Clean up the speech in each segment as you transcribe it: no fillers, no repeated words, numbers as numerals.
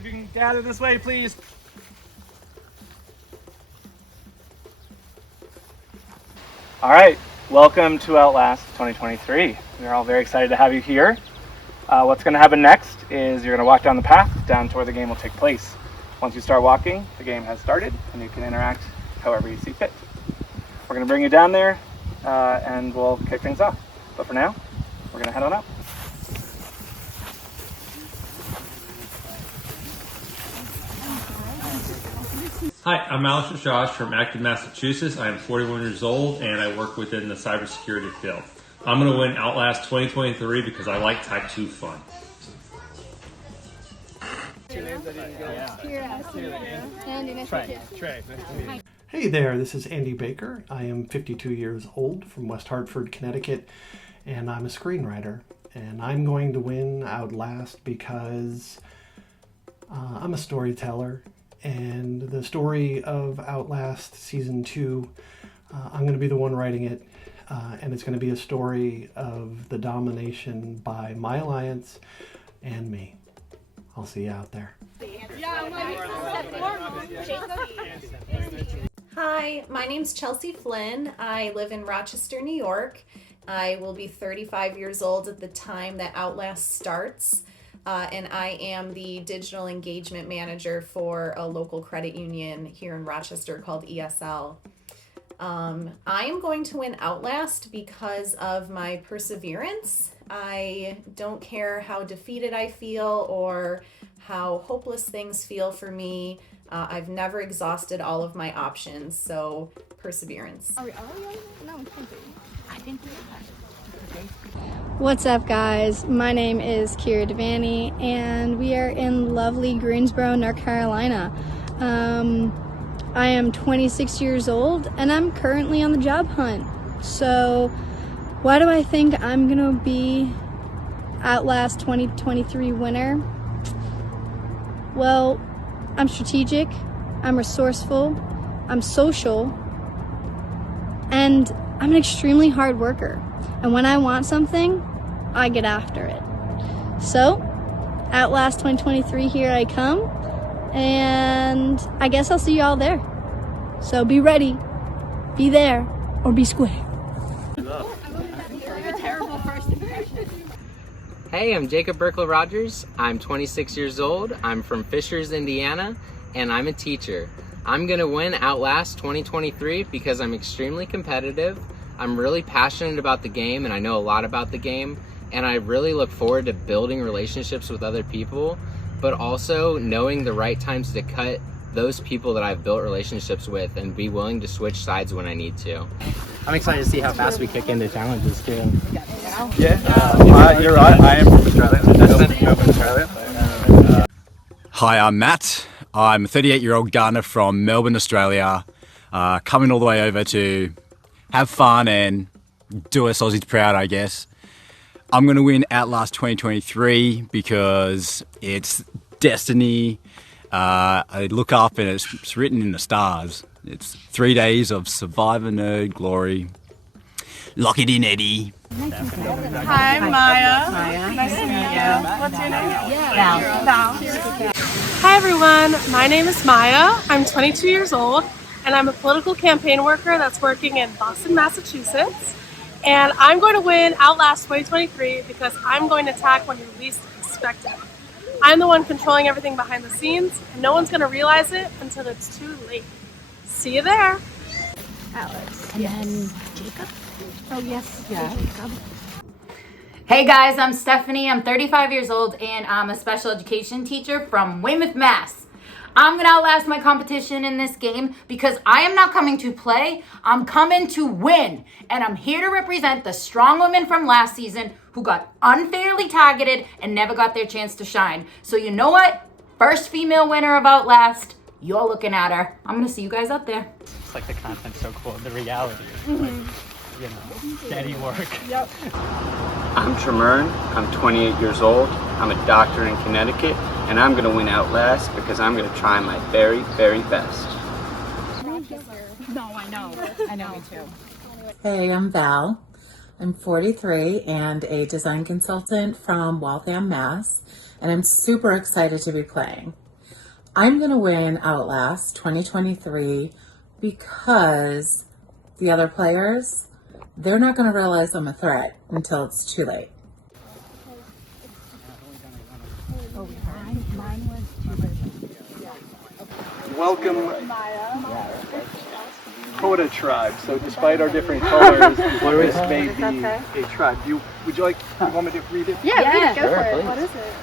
if you can gather this way, please. All right, welcome to Outlast 2023. We're all very excited to have you here. What's going to happen next is you're going to walk down the path down to where the game will take place. Once you start walking, the game has started and you can interact however you see fit. We're going to bring you down there and we'll kick things off. But for now, we're going to head on up. Hi, I'm Alex Rashaj from Acton, Massachusetts. I am 41 years old and I work within the cybersecurity field. I'm going to win Outlast 2023 because I like Type 2 fun. Hey there, this is Andy Baker. I am 52 years old from West Hartford, Connecticut, and I'm a screenwriter. And I'm going to win Outlast because I'm a storyteller. And the story of Outlast Season 2, I'm going to be the one writing it. And it's going to be a story of the domination by my alliance and me. I'll see you out there. Hi, my name's Chelsea Flynn. I live in Rochester, New York. I will be 35 years old at the time that Outlast starts. And I am the digital engagement manager for a local credit union here in Rochester called ESL. I am going to win Outlast because of my perseverance. I don't care how defeated I feel or how hopeless things feel for me. I've never exhausted all of my options, so perseverance. What's up, guys? My name is Kira Devaney, and we are in lovely Greensboro, North Carolina. I am 26 years old, and I'm currently on the job hunt. So, why do I think I'm gonna be Outlast 2023 winner? Well, I'm strategic, I'm resourceful, I'm social, and I'm an extremely hard worker. And when I want something, I get after it. So, Outlast 2023, here I come. And I guess I'll see you all there. So be ready, be there, or be square. Hey, I'm Jacob Berkle Rogers. I'm 26 years old. I'm from Fishers, Indiana, and I'm a teacher. I'm gonna win Outlast 2023 because I'm extremely competitive. I'm really passionate about the game and I know a lot about the game, and I really look forward to building relationships with other people, but also knowing the right times to cut those people that I've built relationships with and be willing to switch sides when I need to. I'm excited to see how fast we kick into challenges too. Yeah, you're right. I am from Australia. Hi, I'm Matt. I'm a 38-year-old gunner from Melbourne, Australia, coming all the way over to have fun and do us Aussies proud, I guess. I'm going to win Outlast 2023 because it's destiny. I look up and it's written in the stars. It's 3 days of Survivor nerd glory. Lock it in, Eddie. Hi, Maya. Nice to meet you. What's your name? Val. Hi, everyone. My name is Maya. I'm 22 years old, and I'm a political campaign worker that's working in Boston, Massachusetts. And I'm going to win Outlast 2023 because I'm going to attack when you least expect it. I'm the one controlling everything behind the scenes, and no one's going to realize it until it's too late. See you there. Alex. And then Jacob? Oh, yes. Yeah. Jacob. Hey guys, I'm Stephanie. I'm 35 years old and I'm a special education teacher from Weymouth, Mass. I'm gonna outlast my competition in this game because I am not coming to play, I'm coming to win. And I'm here to represent the strong women from last season who got unfairly targeted and never got their chance to shine. So you know what? First female winner of Outlast, you're looking at her. I'm gonna see you guys out there. It's like the content's so cool, the reality is like, you know, steady work. Yep. I'm Tremern, I'm 28 years old, I'm a doctor in Connecticut, and I'm going to win Outlast because I'm going to try my very, very best. No, I know, me too. Hey, I'm Val. I'm 43 and a design consultant from Waltham, Mass. And I'm super excited to be playing. I'm going to win Outlast 2023 because the other players, they're not going to realize I'm a threat until it's too late. Welcome, Coda tribe. So despite our different colors, this may be a tribe. Would you want me to read it? Yeah, go for it. What is it?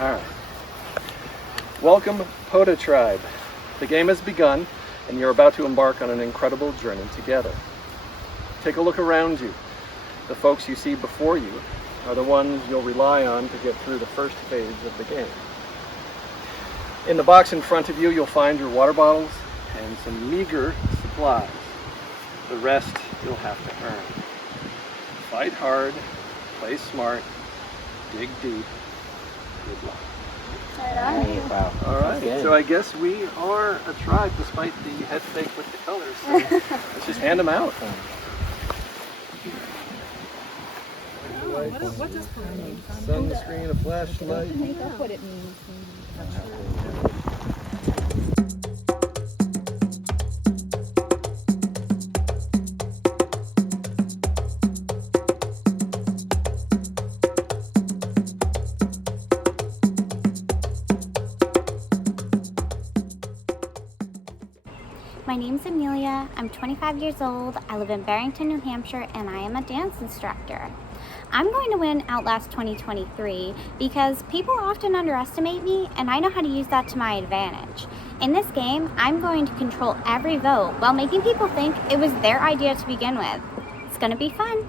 All right. Welcome, Poda tribe. The game has begun, and you're about to embark on an incredible journey together. Take a look around you. The folks you see before you are the ones you'll rely on to get through the first phase of the game. In the box in front of you, you'll find your water bottles and some meager supplies. The rest you'll have to earn. Fight hard, play smart, dig deep. Good luck. Wow. All right, so I guess we are a tribe despite the head fake with the colors. So let's just hand them out. What does it mean? Sunscreen, a flashlight. Make up what it means. My name's Amelia, I'm 25 years old, I live in Barrington, New Hampshire, and I am a dance instructor. I'm going to win Outlast 2023 because people often underestimate me and I know how to use that to my advantage. In this game, I'm going to control every vote while making people think it was their idea to begin with. It's going to be fun.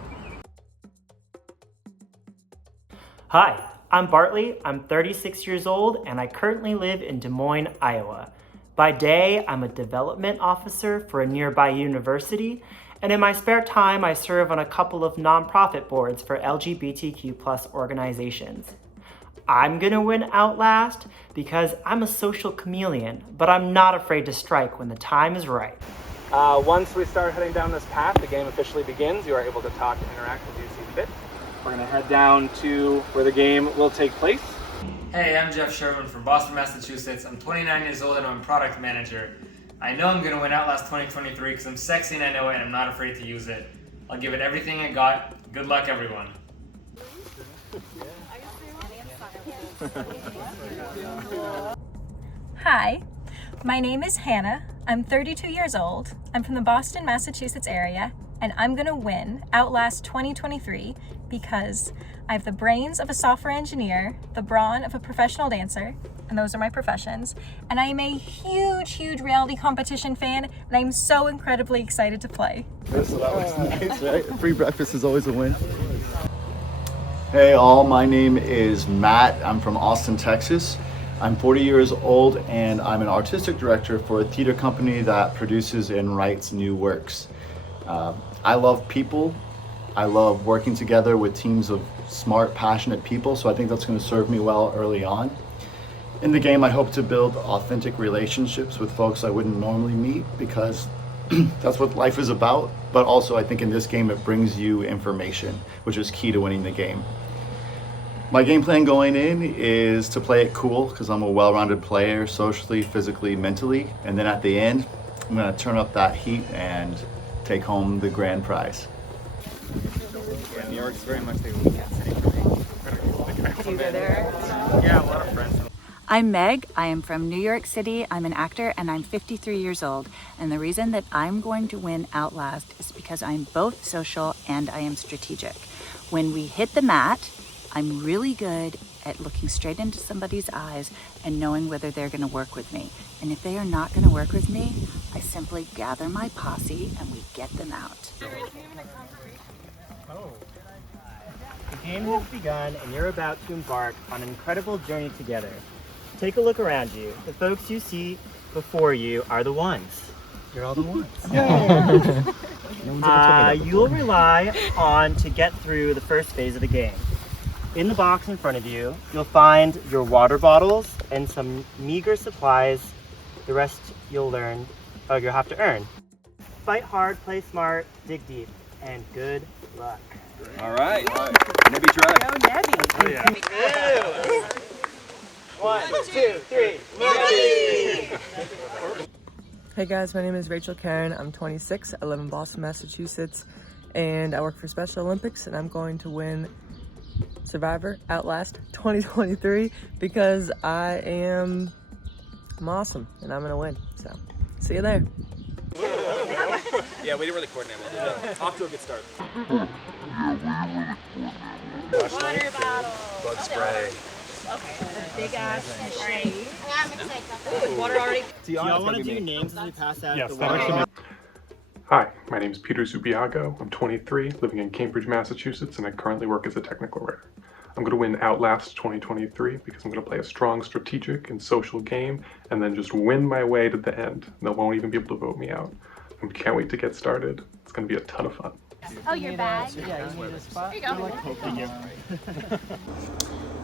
Hi, I'm Bartley, I'm 36 years old, and I currently live in Des Moines, Iowa. By day, I'm a development officer for a nearby university, and in my spare time, I serve on a couple of nonprofit boards for LGBTQ+ organizations. I'm gonna win Outlast because I'm a social chameleon, but I'm not afraid to strike when the time is right. Once we start heading down this path, the game officially begins. You are able to talk and interact as you see fit. We're gonna head down to where the game will take place. Hey, I'm Jeff Sherman from Boston, Massachusetts. I'm 29 years old and I'm a product manager. I know I'm going to win Outlast 2023 because I'm sexy and I know it and I'm not afraid to use it. I'll give it everything I got. Good luck, everyone. Hi, my name is Hannah. I'm 32 years old. I'm from the Boston, Massachusetts area, and I'm going to win Outlast 2023 because I have the brains of a software engineer, the brawn of a professional dancer, and those are my professions, and I am a huge reality competition fan, and I'm so incredibly excited to play. So that was nice, right? Free breakfast is always a win. Hey all, my name is Matt. I'm from Austin, Texas. I'm 40 years old and I'm an artistic director for a theater company that produces and writes new works. I love people. I love working together with teams of smart, passionate people, so I think that's going to serve me well early on. In the game, I hope to build authentic relationships with folks I wouldn't normally meet because that's what life is about, but also I think in this game it brings you information, which is key to winning the game. My game plan going in is to play it cool because I'm a well-rounded player, socially, physically, mentally, and then at the end, I'm going to turn up that heat and take home the grand prize. Yeah, New York's very much the weekend city for me. Do you go there? Yeah, a lot of friends. I'm Meg. I am from New York City. I'm an actor and I'm 53 years old. And the reason that I'm going to win Outlast is because I'm both social and I am strategic. When we hit the mat, I'm really good at looking straight into somebody's eyes and knowing whether they're going to work with me. And if they are not going to work with me, I simply gather my posse and we get them out. The game has begun and you're about to embark on an incredible journey together. Take a look around you. The folks you see before you are the ones. You're all the ones. You'll rely on to get through the first phase of the game. In the box in front of you, you'll find your water bottles and some meager supplies. The rest you'll have to earn. Fight hard, play smart, dig deep, and good luck. All right. Nebby try. Go Nebby. Oh, yeah. 1, 2, 3, Nebby! Hey guys, my name is Rachel Karen. I'm 26. I live in Boston, Massachusetts, and I work for Special Olympics, and I'm going to win Survivor Outlast 2023 because I'm awesome and I'm gonna win. So, see you there. Yeah, we didn't really coordinate well. Off to a good start. Water bottle. Bug spray. Okay. Big ass spray. I'm excited. Water already. Do y'all want to do names as we pass out Yes, the that water? actually. Hi, my name is Peter Zubiago. I'm 23, living in Cambridge, Massachusetts, and I currently work as a technical writer. I'm going to win Outlast 2023 because I'm going to play a strong strategic and social game and then just win my way to the end. They won't even be able to vote me out. I can't wait to get started. It's going to be a ton of fun. Oh, your bag? Yeah, you need a spot. Here you go. Thank you.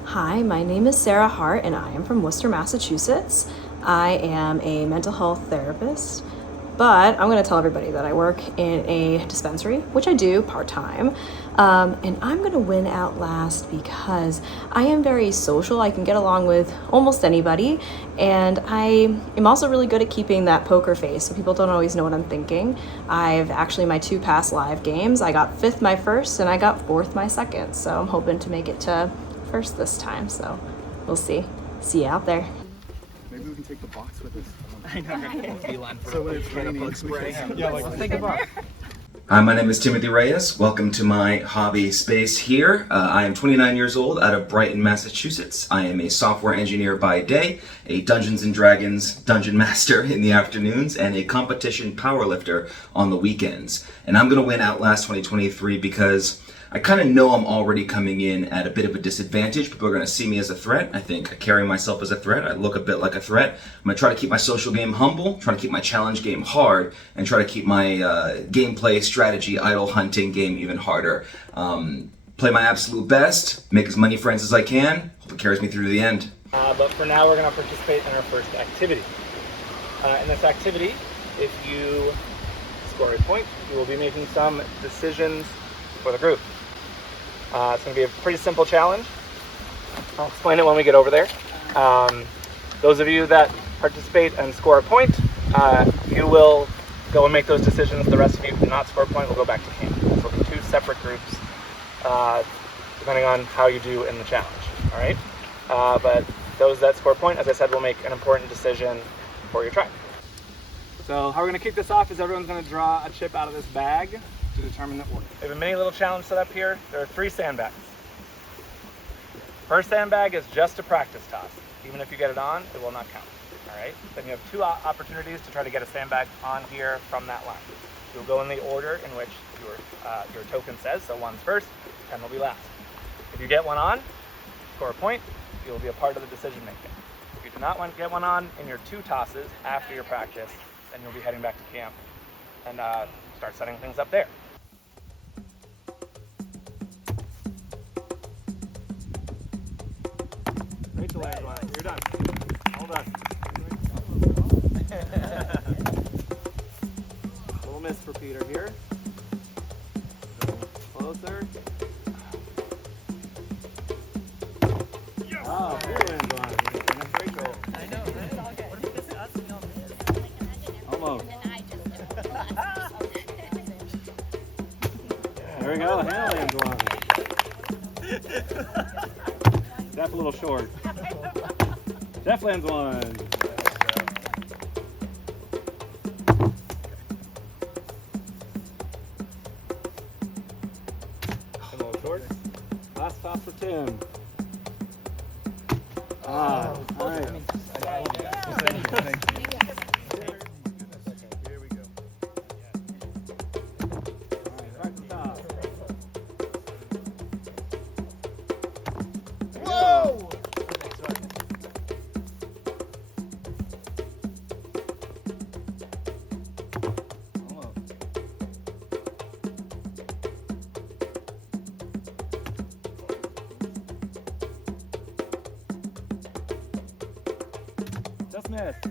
Hi, my name is Sarah Hart and I am from Worcester, Massachusetts. I am a mental health therapist, but I'm going to tell everybody that I work in a dispensary, which I do part-time, and I'm going to win Outlast because I am very social. I can get along with almost anybody, and I am also really good at keeping that poker face, so people don't always know what I'm thinking. I've actually, my 2 past live games, I got 5th my first and I got 4th my second, so I'm hoping to make it to first this time, so we'll see. See you out there. Maybe we can take the box with us. I know, right? So when it's raining, bug spray. Yeah, like let's take a box. Hi, my name is Timothy Reyes. Welcome to my hobby space here. I am 29 years old out of Brighton, Massachusetts. I am a software engineer by day, a Dungeons & Dragons dungeon master in the afternoons, and a competition powerlifter on the weekends. And I'm going to win Outlast 2023 because I kind of know I'm already coming in at a bit of a disadvantage. People are going to see me as a threat. I think I carry myself as a threat. I look a bit like a threat. I'm going to try to keep my social game humble, try to keep my challenge game hard, and try to keep my gameplay, strategy, idle hunting game even harder. Play my absolute best, make as many friends as I can. Hope it carries me through to the end. But for now, we're going to participate in our first activity. In this activity, if you score a point, you will be making some decisions for the group. It's going to be a pretty simple challenge. I'll explain it when we get over there. Those of you that participate and score a point, you will go and make those decisions. The rest of you who do not score a point will go back to camp. So it'll be 2 separate groups, depending on how you do in the challenge. All right? But those that score a point, as I said, will make an important decision for your tribe. So how we're going to kick this off is everyone's going to draw a chip out of this bag to determine the order. We have a mini little challenge set up here. There are 3 sandbags. First sandbag is just a practice toss. Even if you get it on, it will not count. All right? Then you have 2 opportunities to try to get a sandbag on here from that line. You'll go in the order in which your token says. So 1's first, 10 will be last. If you get one on, score a point. You will be a part of the decision making. If you do not get one on in your 2 tosses after your practice, then you'll be heading back to camp and start setting things up there. Rachel, you're done. All done. Little miss for Peter here. Closer. Oh, Peter lands on it. That's Rachel. I know, right? What if it's us and y'all miss? Almost. There we go, Hannah lands on it. That's a little short. Jeff lands one. A little short. Last toss for Tim. All right. Just missed.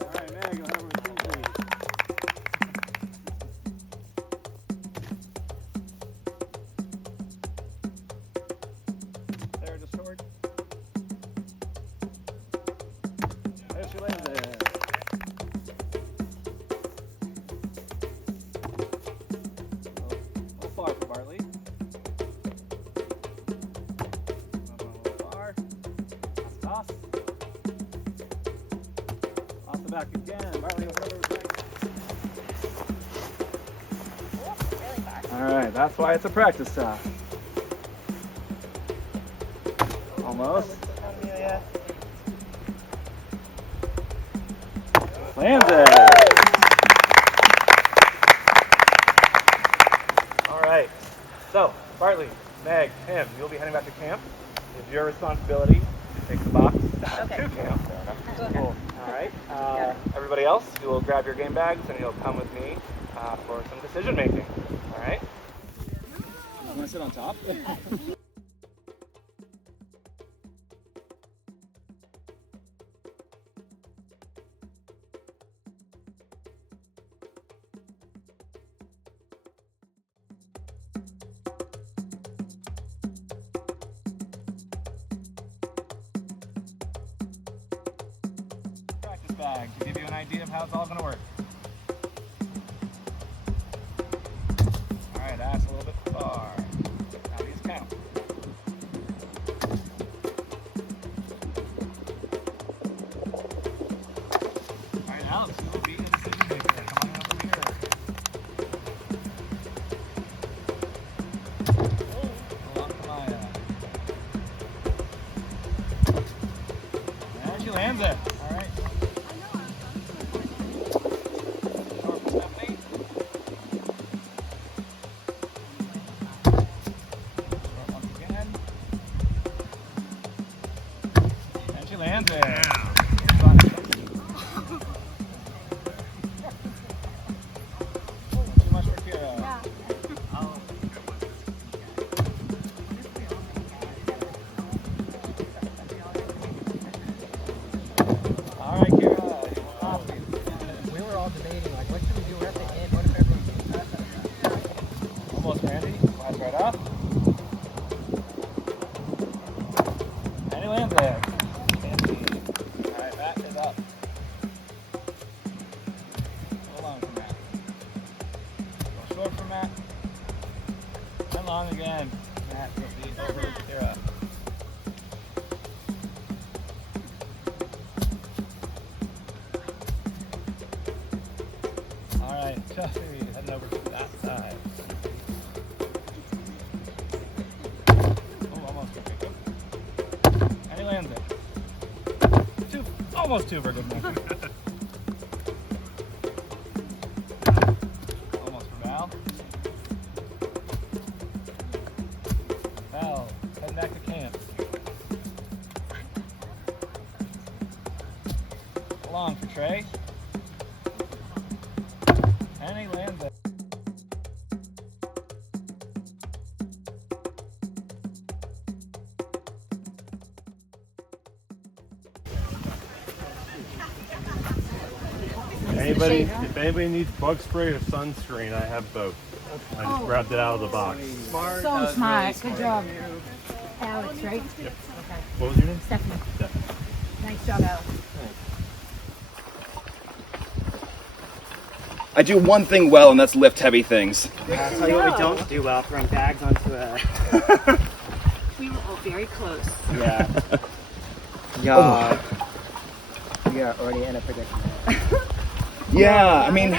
All right, Meg, go over to team, please. Sarah, just short. There she lands it. Toss. Off the back again. Bartley with another return. All right, that's why it's a practice toss. Almost. Lands it. All right. So, Bartley, Meg, Tim, you'll be heading back to camp. It's your responsibility to take the box to camp. Cool. All right. Everybody else, you will grab your game bags and you'll come with me for some decision making. All right. You want to sit on top? Practice bag to give you an idea of how it's all going to work. All right, ass a little bit far. Now these count. All right, Alex, you will be a decision maker. Come on over here. Along to Maya. And she lands it. All right. Short for Stephanie. Short once again. And she lands it. Too much for Kira. All right, Kira. We were all debating, like, what should we do at the end? What if everyone keeps passing? Almost Randy. Slides right off. And he lands it. Fancy. All right, Matt is up. Go long for Matt. Go short for Matt. And long again. Matt will be over Kira. All right, Chelsea heading over to that side. Oh, almost for Jacob. And he lands it. Almost two for good measure. Almost for Val. Val, heading back to camp. Long for Trey. And he lands it. If anybody needs bug spray or sunscreen, I have both. I just grabbed it out of the box. So smart. Good job. Alex, right? Yep. What was your name? Stephanie. Stephanie. Nice job, Alex. I do one thing well, and that's lift heavy things. I'll tell you what we don't do well, throwing bags onto a... We were all very close. Yeah. Yeah. We are already in a predicament. Yeah, I mean,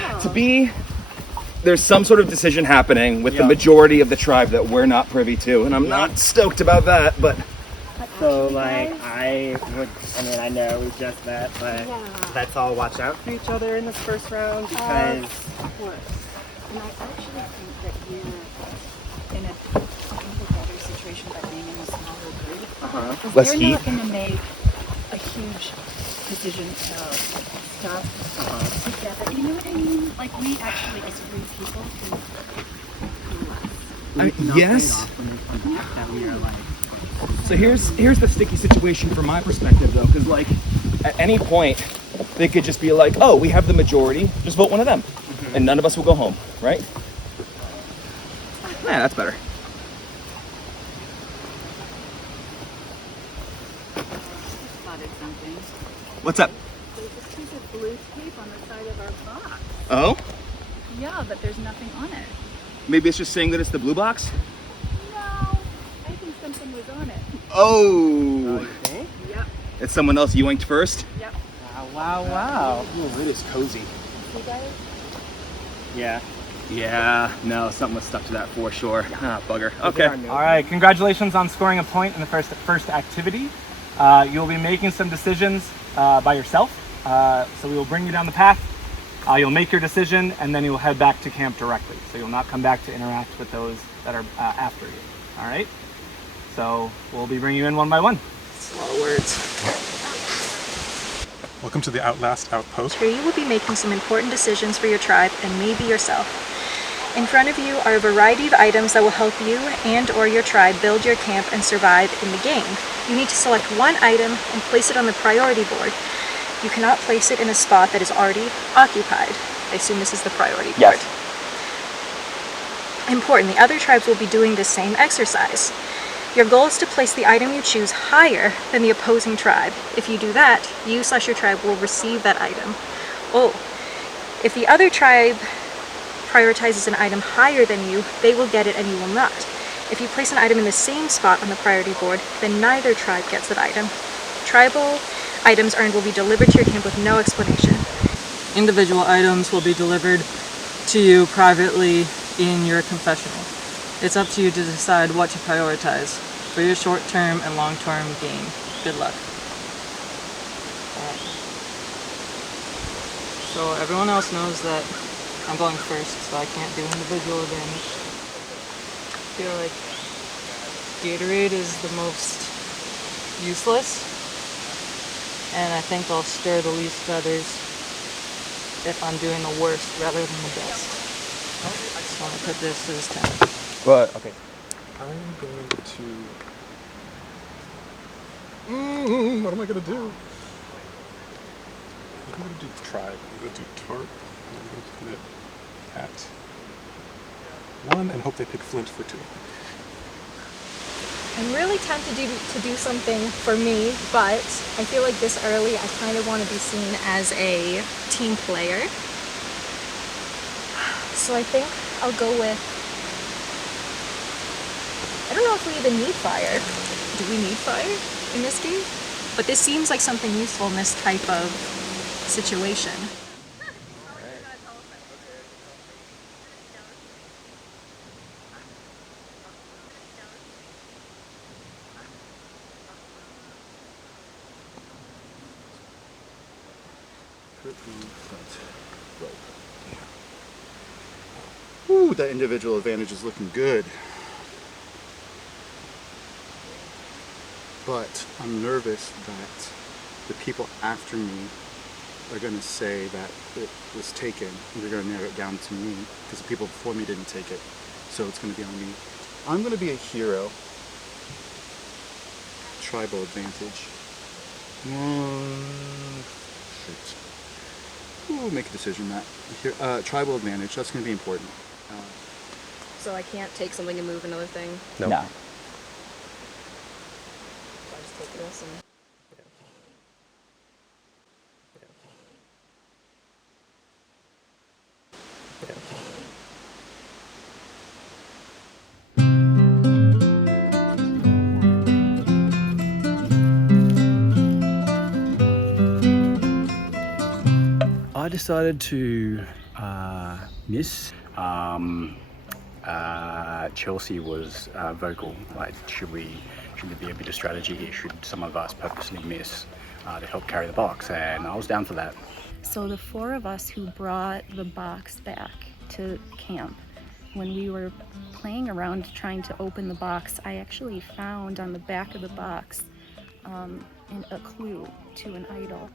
there's some sort of decision happening with the majority of the tribe that we're not privy to, and I'm not stoked about that, but... So, like, I know we just met, but let's all watch out for each other in this first round, because... Of course. And I actually think that you're in a better situation by being in a smaller group. Because Less they're heat. not going to make a huge decision stuff together. You know what I mean? Like, we actually, as 3 people, can yes. that we are like... So here's the sticky situation from my perspective, though, because, like, at any point, they could just be like, oh, we have the majority, just vote one of them, and none of us will go home, right? Yeah, that's better. spotted something. What's up? There's a piece of blue tape on the side of our box. Oh? Yeah, but there's nothing on it. Maybe it's just saying that it's the blue box? No, I think something was on it. Oh! You think? Yep. It's someone else yoinked first. Yep. Wow. Ooh, it is cozy. You got it? Yeah. Yeah, no, something was stuck to that for sure. Ah, bugger. Okay. All right, congratulations on scoring a point in the first activity. You'll be making some decisions by yourself. So we will bring you down the path. You'll make your decision, and then you'll head back to camp directly. So you'll not come back to interact with those that are after you. All right? So we'll be bringing you in one by one. It's a lot of words. Welcome to the Outlast Outpost. Here you will be making some important decisions for your tribe and maybe yourself. In front of you are a variety of items that will help you and or your tribe build your camp and survive in the game. You need to select one item and place it on the priority board. You cannot place it in a spot that is already occupied. I assume this is the priority board. Yes. Important, the other tribes will be doing the same exercise. Your goal is to place the item you choose higher than the opposing tribe. If you do that, you/your tribe will receive that item. Oh, if the other tribe prioritizes an item higher than you, they will get it and you will not. If you place an item in the same spot on the priority board, then neither tribe gets that item. Tribal items earned will be delivered to your camp with no explanation. Individual items will be delivered to you privately in your confessional. It's up to you to decide what to prioritize for your short-term and long-term gain. Good luck. So everyone else knows that I'm going first, so I can't do individual advantage. I feel like Gatorade is the most useless, and I think I'll stir the least feathers if I'm doing the worst rather than the best. So I'm gonna put this as 10. But, okay. I'm going to... what am I going to do? I'm going to do tribe. I'm going to do tart. I'm going to put it at 1 and hope they pick Flint for 2. I'm really tempted to do something for me, but I feel like this early I kind of want to be seen as a team player. So I think I'll go with... I don't know if we even need fire. Do we need fire in this game? But this seems like something useful in this type of situation. Ooh, that individual advantage is looking good. But I'm nervous that the people after me are going to say that it was taken, and they're going to narrow it down to me, because the people before me didn't take it. So it's going to be on me. I'm going to be a hero. Tribal advantage. Shit. Ooh, make a decision, Matt. Here, tribal advantage, that's going to be important. So I can't take something and move another thing? No. I just take this and... I decided to miss. Chelsea was vocal, like should there be a bit of strategy here? Should some of us purposely miss to help carry the box? And I was down for that. So the 4 of us who brought the box back to camp, when we were playing around trying to open the box, I actually found on the back of the box a clue to an idol.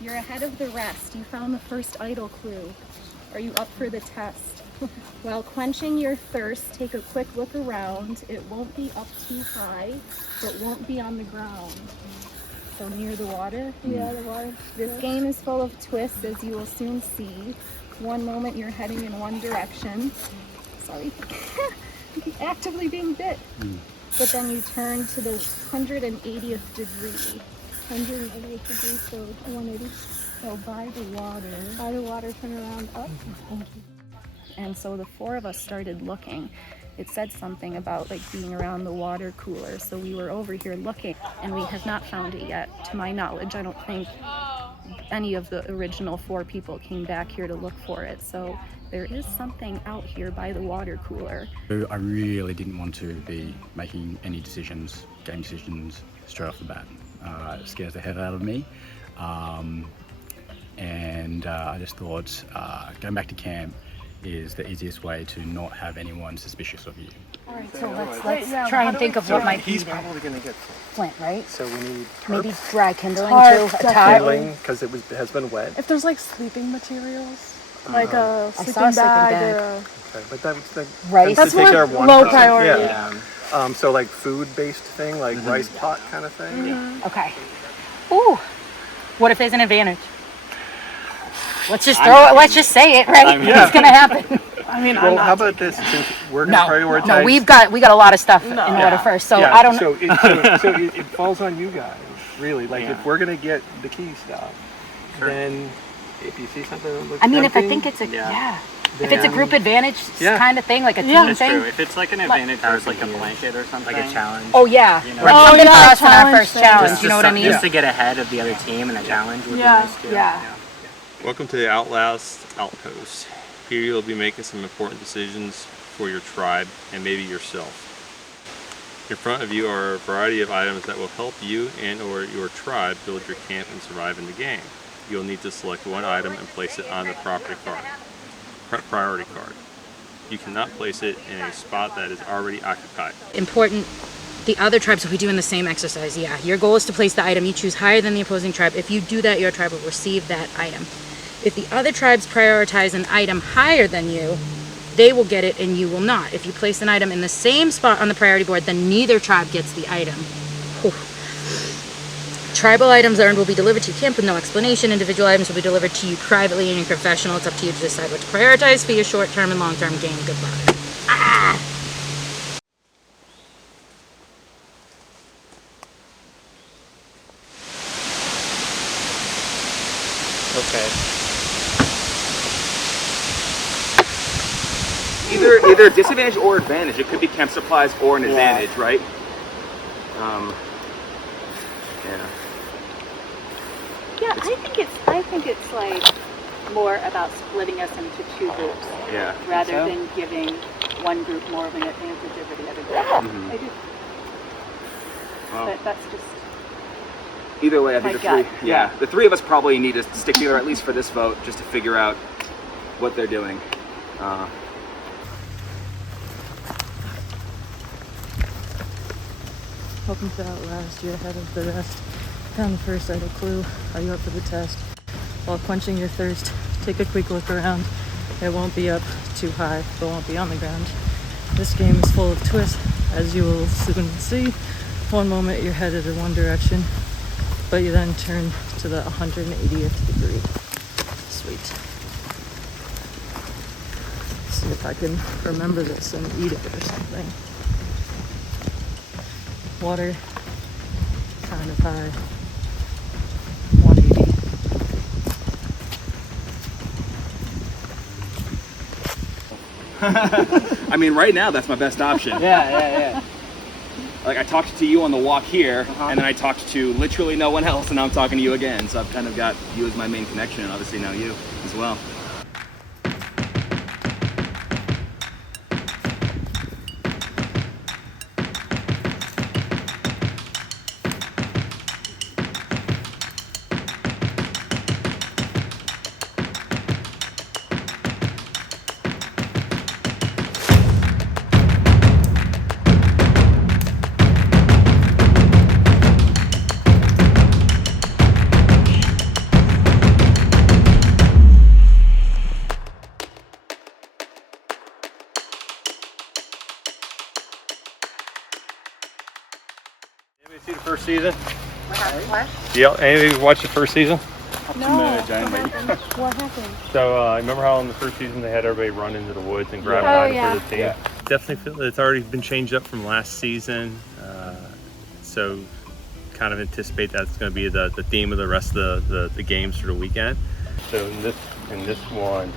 You're ahead of the rest. You found the first idol clue. Are you up for the test? While quenching your thirst, take a quick look around. It won't be up too high, but won't be on the ground. So near the water? Yeah, the water. This game is full of twists, as you will soon see. One moment you're heading in one direction. Sorry. Actively being bit. But then you turn to the 180th degree. 180th degree, so 180. So by the water. By the water, turn around up. Thank you. And so the 4 of us started looking, it said something about like being around the water cooler. So we were over here looking and we have not found it yet. To my knowledge, I don't think any of the original 4 people came back here to look for it. So there is something out here by the water cooler. I really didn't want to be making any decisions, game decisions, straight off the bat. It scares the head out of me. And I just thought going back to camp is the easiest way to not have anyone suspicious of you. All right, so let's try and think of what might be He's there. probably going to get Flint, right? So we need Maybe tarps. dry kindling Tarp, too. A tarp. Kindling, because it has been wet. If there's like sleeping materials, like a I sleeping saw a sleeping bag, bag. or a... Okay, but that's the Rice. That's to take more care of one low person. priority. Yeah. So like food-based thing, like rice pot kind of thing. Okay. Ooh. What if there's an advantage? Let's just throw it. Let's just say it, right? It's gonna happen. I mean, Well, how about this? Since we're going to prioritize. No, we got a lot of stuff in order first. So I don't know. So it falls on you guys, really. Like if we're going to get the key stuff, then if you see something that looks I mean, if I tempting, think it's a then- if it's a group advantage kind of thing, like a team That's thing. true. If it's like an advantage, there's like a blanket or something, like a challenge. Oh yeah, You know? like something for us in our first challenge. Just You know what I mean? Just to get ahead of the other team in a challenge would be nice too. Welcome to the Outlast Outpost. Here you'll be making some important decisions for your tribe and maybe yourself. In front of you are a variety of items that will help you and or your tribe build your camp and survive in the game. You'll need to select one item and place it on the priority card. You cannot place it in a spot that is already occupied. Important. The other tribes will be doing the same exercise. Yeah, your goal is to place the item you choose higher than the opposing tribe. If you do that, your tribe will receive that item. If the other tribes prioritize an item higher than you, they will get it and you will not. If you place an item in the same spot on the priority board, then neither tribe gets the item. Whew. Tribal items earned will be delivered to your camp with no explanation. Individual items will be delivered to you privately and your professional. It's up to you to decide what to prioritize for your short-term and long-term game. Good luck. Ah! Okay. Either disadvantage or advantage. It could be camp supplies or an advantage, right? Yeah. Yeah, I think it's like more about splitting us into 2 groups. Yeah. Rather So? than giving one group more of an advantage over the other group. Mhm. I do. Well, But that's just either way, I think my the three. gut. Yeah, the three of us probably need to stick together at least for this vote, just to figure out what they're doing. Welcome to Outlast. You're ahead of the rest. Found the first idle clue. Are you up for the test? While quenching your thirst, take a quick look around. It won't be up too high, but won't be on the ground. This game is full of twists, as you will soon see. One moment you're headed in one direction, but you then turn to the 180th degree. Sweet. Let's see if I can remember this and eat it or something. Water, kind of high. 180. I mean, right now that's my best option. Yeah. Like I talked to you on the walk here, and then I talked to literally no one else, and now I'm talking to you again. So I've kind of got you as my main connection, and obviously now you as well. Anybody see the first season? What? Yeah, anybody watch the first season? No. What happened? So remember how in the first season they had everybody run into the woods and grab an item for the team? Definitely feel it's already been changed up from last season. So kind of anticipate that's going to be the theme of the rest of the games for the weekend. So in this one,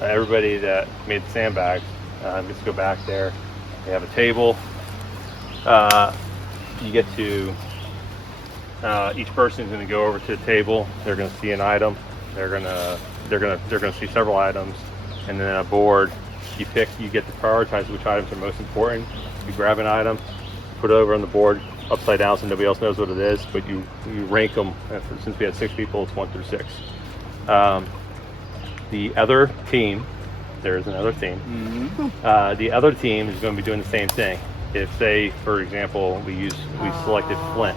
everybody that made the sandbags gets to go back there They have a table. You get to, each person is going to go over to the table. They're going to see an item. They're going to see several items, and then a board. You get to prioritize which items are most important. You grab an item, put it over on the board upside down so nobody else knows what it is, but you rank them. Since we had 6 people, it's 1 through 6. The other team, there's another team. The other team is going to be doing the same thing. If, say, for example, we selected Flint.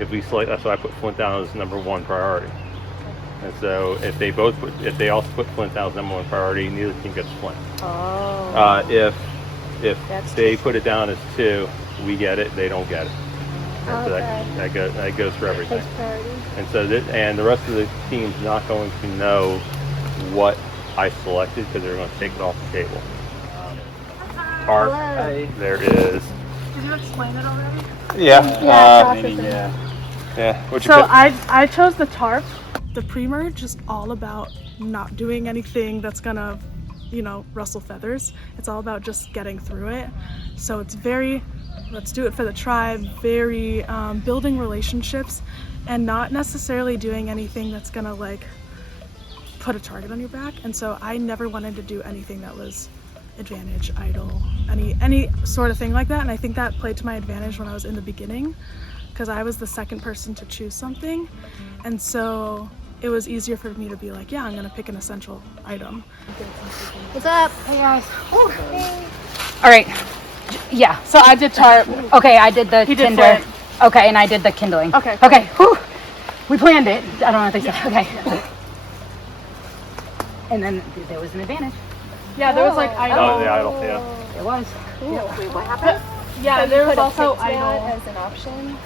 If we select, that's why I put Flint down as #1 priority. And so if they also put Flint down as #1 priority, neither team gets Flint. If they put it down as 2, we get it, they don't get it. And so that goes for everything. And so and the rest of the team's not going to know what I selected because they're going to take it off the table. Tarp, there is. Did you explain it already? Yeah. What'd you So pick? I chose the tarp. The pre-merge is all about not doing anything that's gonna, rustle feathers. It's all about just getting through it. So it's very, let's do it for the tribe, very building relationships and not necessarily doing anything that's gonna put a target on your back. And so I never wanted to do anything that was advantage, idle, any sort of thing like that. And I think that played to my advantage when I was in the beginning because I was the second person to choose something. And so it was easier for me to be like, yeah, I'm gonna pick an essential item. What's up? Hey guys. Hey. All right. Yeah. So I did tarp. Okay, I did the He did Tinder. Flint. Okay, and I did the kindling. Okay. Okay. Whew. We planned it. I don't know what they said. Okay. And then there was an advantage. Yeah, there was idle. Oh, the idle, yeah. There was. Cool. Yeah. Wait, what happened? Yeah, there was also idle. as an option.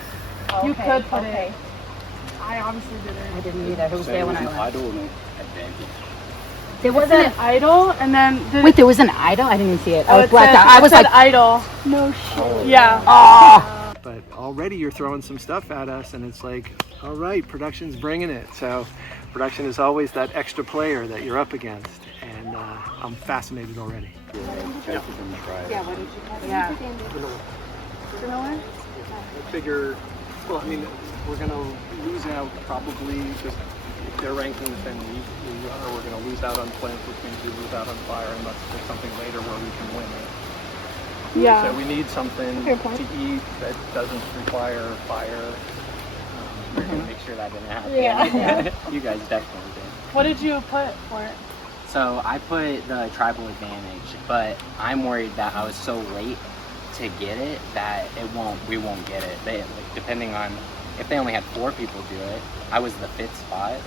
You could put it. I obviously didn't. I didn't either. Who was there when I went? Idle advantage. There Wasn't wasn't it idle? And then Wait, there was an idol? I didn't even see it. I Oh, was it blacked said- out. I it was said like, idle. no shit. Yeah. Oh. But already you're throwing some stuff at us, and it's like, all right, production's bringing it. So production is always that extra player that you're up against, and I'm fascinated already. Yeah, what did you put? Yeah. Vanilla? I figure, well, I mean, we're going to lose out probably just if they're ranking the same we are, we're going to lose out on Flint, which means we lose out on Fire unless there's something later where we can win it. Yeah. So we need something Fair point. to eat that doesn't require fire. We're going to make sure that didn't happen. Yeah. You guys definitely did. What did you put for it? So I put the tribal advantage, but I'm worried that I was so late to get it that we won't get it. Depending on if they only had 4 people do it, I was the 5th spot.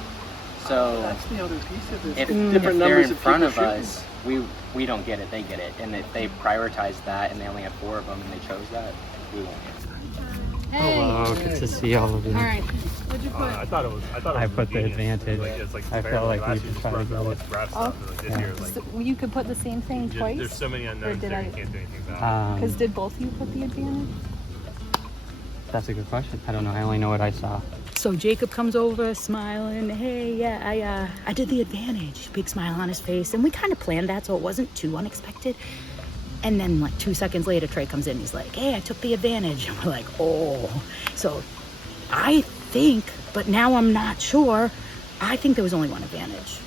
So That's the other piece of this. if different they're numbers in of front people of shooting. us, we don't get it, they get it. And if they prioritized that and they only had 4 of them and they chose that, we won't get it. Hello, good to see all of you. All right. What'd you put? I thought it was. I put the advantage. I felt like we should try to get it. So you could put the same thing twice? There's so many unknowns Or did there, I- you can't do anything about Because did both of you put the advantage? That's a good question. I don't know. I only know what I saw. So Jacob comes over smiling, hey, yeah, I did the advantage. Big smile on his face. And we kind of planned that so it wasn't too unexpected. And then 2 seconds later, Trey comes in. He's like, hey, I took the advantage. And we're like, oh. So I think, but now I'm not sure, I think there was only one advantage.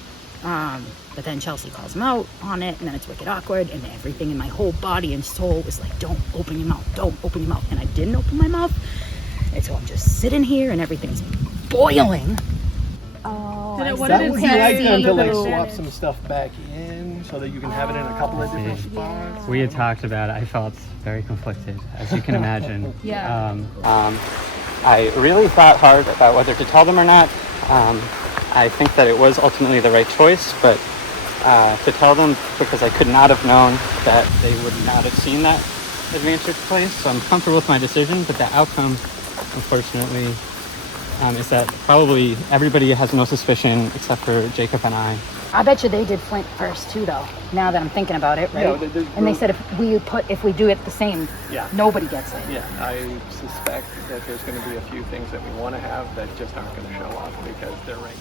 But then Chelsea calls him out on it, and then it's wicked awkward, and everything in my whole body and soul was like, don't open your mouth, don't open your mouth. And I didn't open my mouth. And so I'm just sitting here and everything's boiling. Oh, Did it, what That did it would be say? like them to under like the swap advantage? some stuff back in so that you can have it in a couple of different spots. We had talked about it. I felt very conflicted, as you can imagine. Yeah. I really thought hard about whether to tell them or not. I think that it was ultimately the right choice, but to tell them because I could not have known that they would not have seen that advantage place. So I'm comfortable with my decision, but the outcome, unfortunately, is that probably everybody has no suspicion except for Jacob and I. I bet you they did Flint first too, though. Now that I'm thinking about it, right? Yeah, and they said if we do it the same, Yeah. nobody gets it. Yeah, I suspect that there's going to be a few things that we want to have that just aren't going to show up because they're ranked.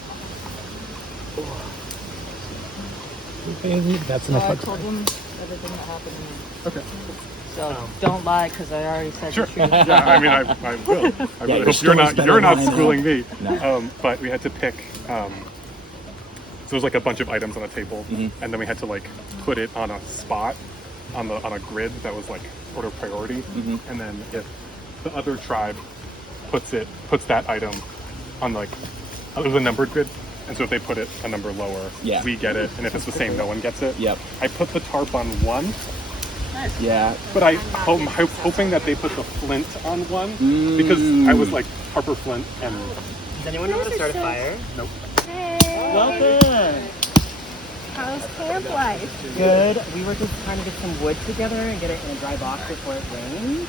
Okay, that's enough. I told them everything that happened. Okay. So don't lie, because I already said Sure. the truth. Yeah, I mean, I will. I Yeah, really your hope you're not story's better than schooling me. No. But we had to pick. So there's like a bunch of items on a table, and then we had to like put it on a spot on a grid that was like order of priority, and then if the other tribe puts that item on like it was a numbered grid, and so if they put it a number lower, we get it, and if it's the same, no one gets it. Yep. I put the tarp on 1. Yeah. But I'm hoping that they put the flint on 1 because I was like Harper Flint and. Does anyone know how to start a fire? Nope. Hey. Welcome. How's camp life? Good. We were just trying to get some wood together and get it in a dry box before it rains.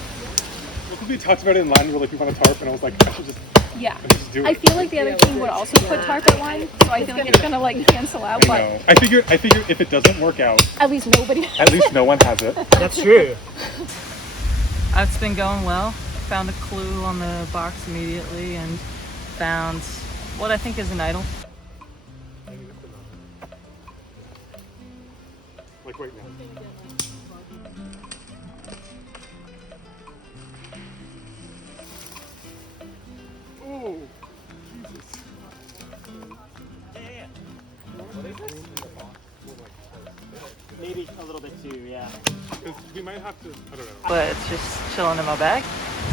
Well, we talked about it in line. We were looking for a tarp, and I was like, I should just. Yeah. Just do it. I feel like the other team would also put tarp at one, so I feel like it's gonna like cancel out. But No. I figure if it doesn't work out, at least nobody. at least no one has it. That's true. It's been going well. Found a clue on the box immediately and found what I think is an idol. Like right now. Oh, Jesus. Maybe a little bit too, yeah. We might have to, I don't know. But it's just chilling in my bag,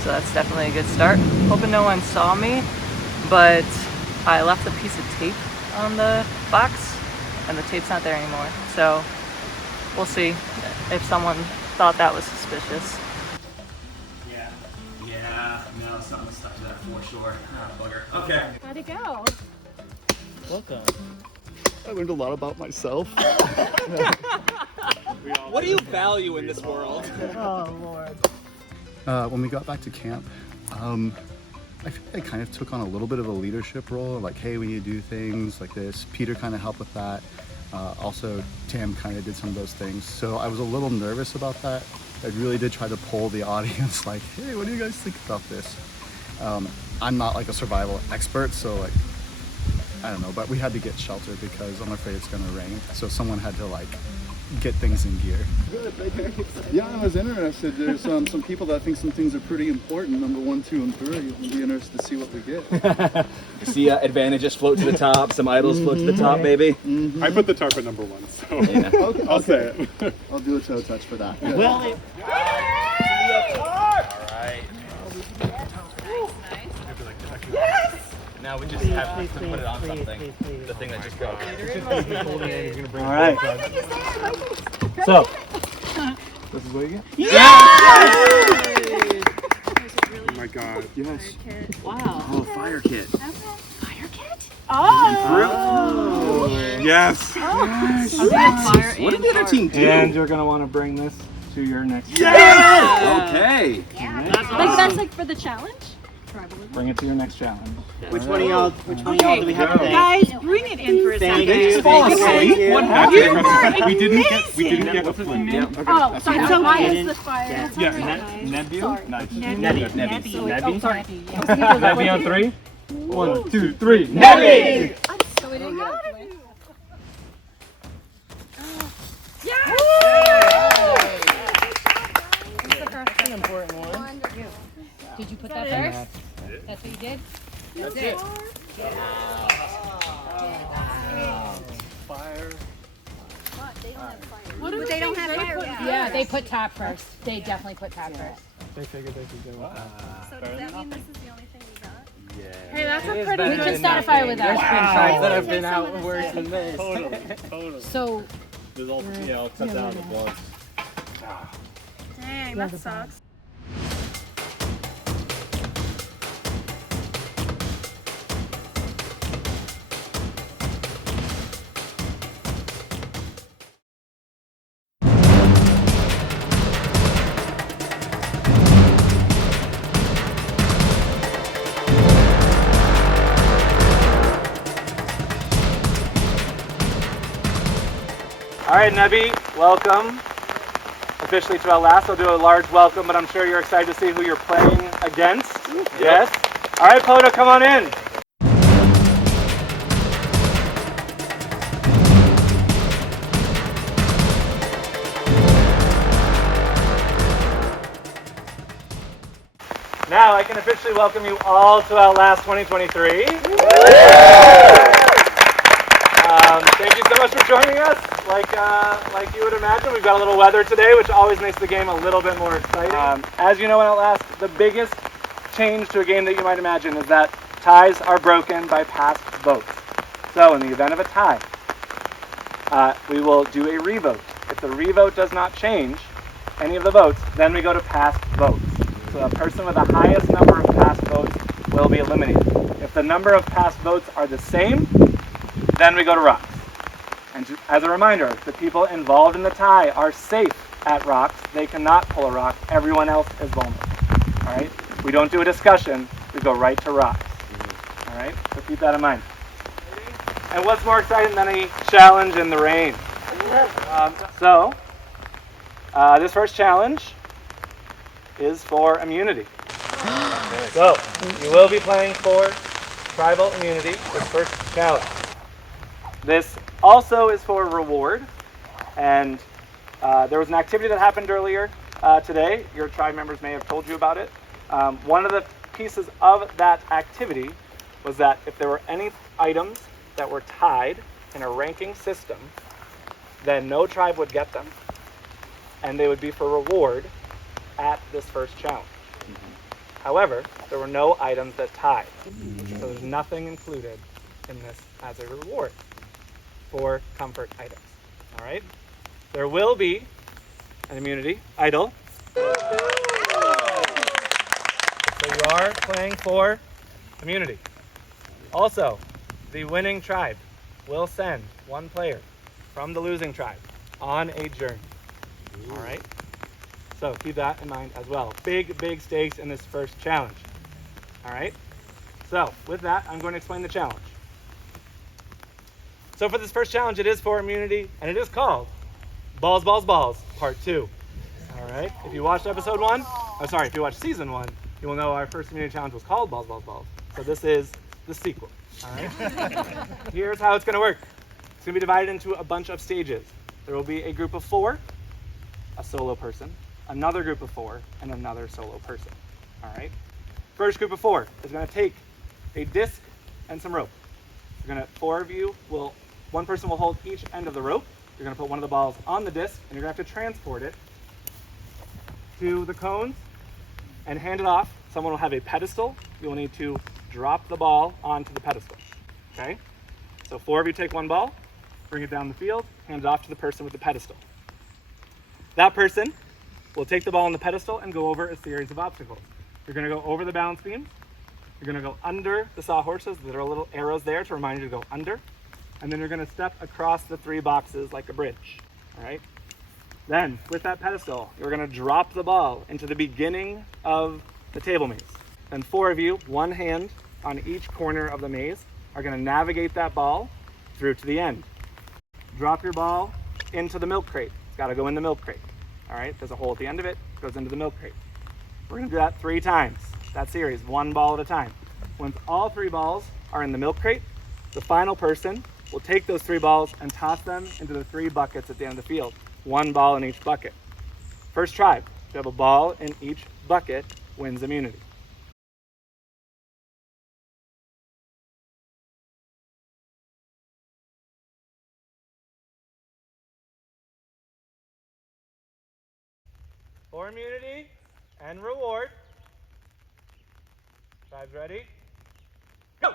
so that's definitely a good start. Hoping no one saw me, but I left a piece of tape on the box and the tape's not there anymore. So we'll see if someone thought that was suspicious. Yeah, no, something stuck to that for sure. Ah, bugger. Okay. How'd it go? Welcome. I learned a lot about myself. What do you value in this world? Oh, Lord. When we got back to camp, I feel like I kind of took on a little bit of a leadership role, like, hey, we need to do things like this. Peter kind of helped with that. Also, Tam kind of did some of those things. So I was a little nervous about that. I really did try to poll the audience, like, hey, what do you guys think about this? I'm not like a survival expert, so like, I don't know, but we had to get shelter because I'm afraid it's gonna rain. So someone had to like get things in gear. Good, thank you. Yeah, I was interested. There's some people that think some things are pretty important. Number 1, 2, and 3. I'll be interested to see what we get. See advantages float to the top, some idols float to the top, maybe. I put the tarp at number 1, so yeah. Okay, I'll say it. I'll do a toe touch for that. Well, All right. Yes! Now we just have to put it on something. The thing that just broke. All right. So, this is what you get? Oh my god. Yes. Wow. Oh, fire kit. Fire kit? Oh! Yes! What did the other team do? And you're going to want to bring this to your next Yes! Okay. Like that's like for the challenge? Bring it to your next challenge. Which one of y'all do we have to thank? Guys, bring it in for a Thank second. you. Just fall asleep. you. What happened? We didn't get a flint. Oh, sorry. It's So okay. it's the fire. Yeah. That's Yeah, okay. Nebu? Nice. Nebby. Oh, sorry. Nebby on 3? 1, 2, 3. Nebby! So we didn't get a flint. That's an important one. Did you put that first? That's what you did? That's it. Fire. What if they don't have fire? Yeah, they put top first. They definitely put top first. They figured they could go with that. So does that mean this is the only thing we got? Yeah. Hey, that's a is pretty better We good can start a fire with There's that. been fights that have Take been some out of the worse set. than this. Totally. So, I'll cut down the blood. Dang, that sucks. All right, Nebby, welcome officially to Outlast. I'll do a large welcome, but I'm sure you're excited to see who you're playing against. Yes? All right, Poto, come on in. Now I can officially welcome you all to Outlast 2023. Thank you so much for joining us. Like you would imagine, we've got a little weather today, which always makes the game a little bit more exciting. As you know in Outlast, the biggest change to a game that you might imagine is that ties are broken by past votes. So in the event of a tie, we will do a revote. If the revote does not change any of the votes, then we go to past votes. So the person with the highest number of past votes will be eliminated. If the number of past votes are the same, then we go to rocks. And just as a reminder, the people involved in the tie are safe at rocks. They cannot pull a rock. Everyone else is vulnerable. All right? We don't do a discussion. We go right to rocks. All right? So keep that in mind. And what's more exciting than a challenge in the rain? This first challenge is for immunity. So, you will be playing for tribal immunity, this first challenge. This also is for reward, and there was an activity that happened earlier today. Your tribe members may have told you about it. One of the pieces of that activity was that if there were any items that were tied in a ranking system, then no tribe would get them, and they would be for reward at this first challenge. However, there were no items that tied, so there's nothing included in this as a reward for comfort items. All right? There will be an immunity idol. So you are playing for immunity. Also, the winning tribe will send one player from the losing tribe on a journey. All right? So keep that in mind as well. Big, big stakes in this first challenge. All right? So with that, I'm going to explain the challenge. So for this first challenge, it is for immunity, and it is called Balls, Balls, Balls, Part 2. All right? If you watched episode 1, if you watched season 1, you will know our first immunity challenge was called Balls, Balls, Balls. So this is the sequel. All right? Here's how it's going to work. It's going to be divided into a bunch of stages. There will be a group of 4, a solo person, another group of 4, and another solo person. All right? First group of 4 is going to take a disc and some rope. One person will hold each end of the rope. You're going to put one of the balls on the disc, and you're going to have to transport it to the cones and hand it off. Someone will have a pedestal. You will need to drop the ball onto the pedestal. Okay? So 4 of you take one ball, bring it down the field, hand it off to the person with the pedestal. That person will take the ball on the pedestal and go over a series of obstacles. You're going to go over the balance beams. You're going to go under the sawhorses. There are little arrows there to remind you to go under. And then you're going to step across the 3 boxes like a bridge. All right? Then, with that pedestal, you're going to drop the ball into the beginning of the table maze. Then 4 of you, one hand on each corner of the maze, are going to navigate that ball through to the end. Drop your ball into the milk crate. It's got to go in the milk crate. All right? There's a hole at the end of it. It goes into the milk crate. We're going to do that 3 times. That series, 1 ball at a time. Once all 3 balls are in the milk crate, the final person will take those 3 balls and toss them into the 3 buckets at the end of the field. 1 ball in each bucket. First tribe to have a ball in each bucket wins immunity. For immunity and reward. Tribes ready? Go!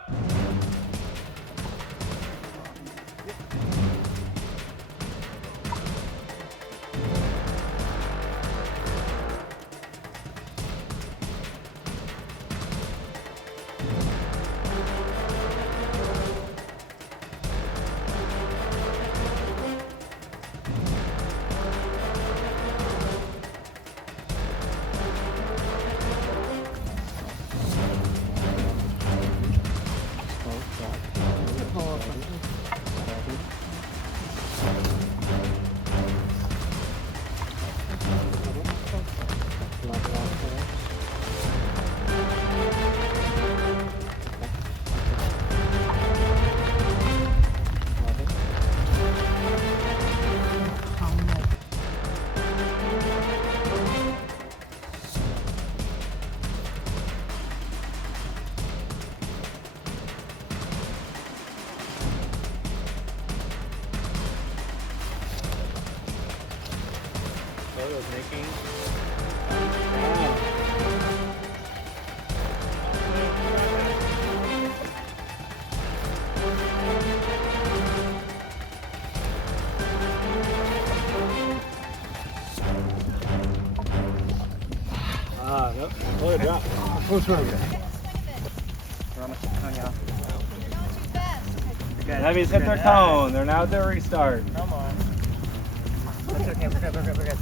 Photos making. Nope. Hold it drop. Close road. We're almost at cone, y'all. Heavies hit their cone. They're now at their restart. Come on. That's okay. We're good. We're good. We're good.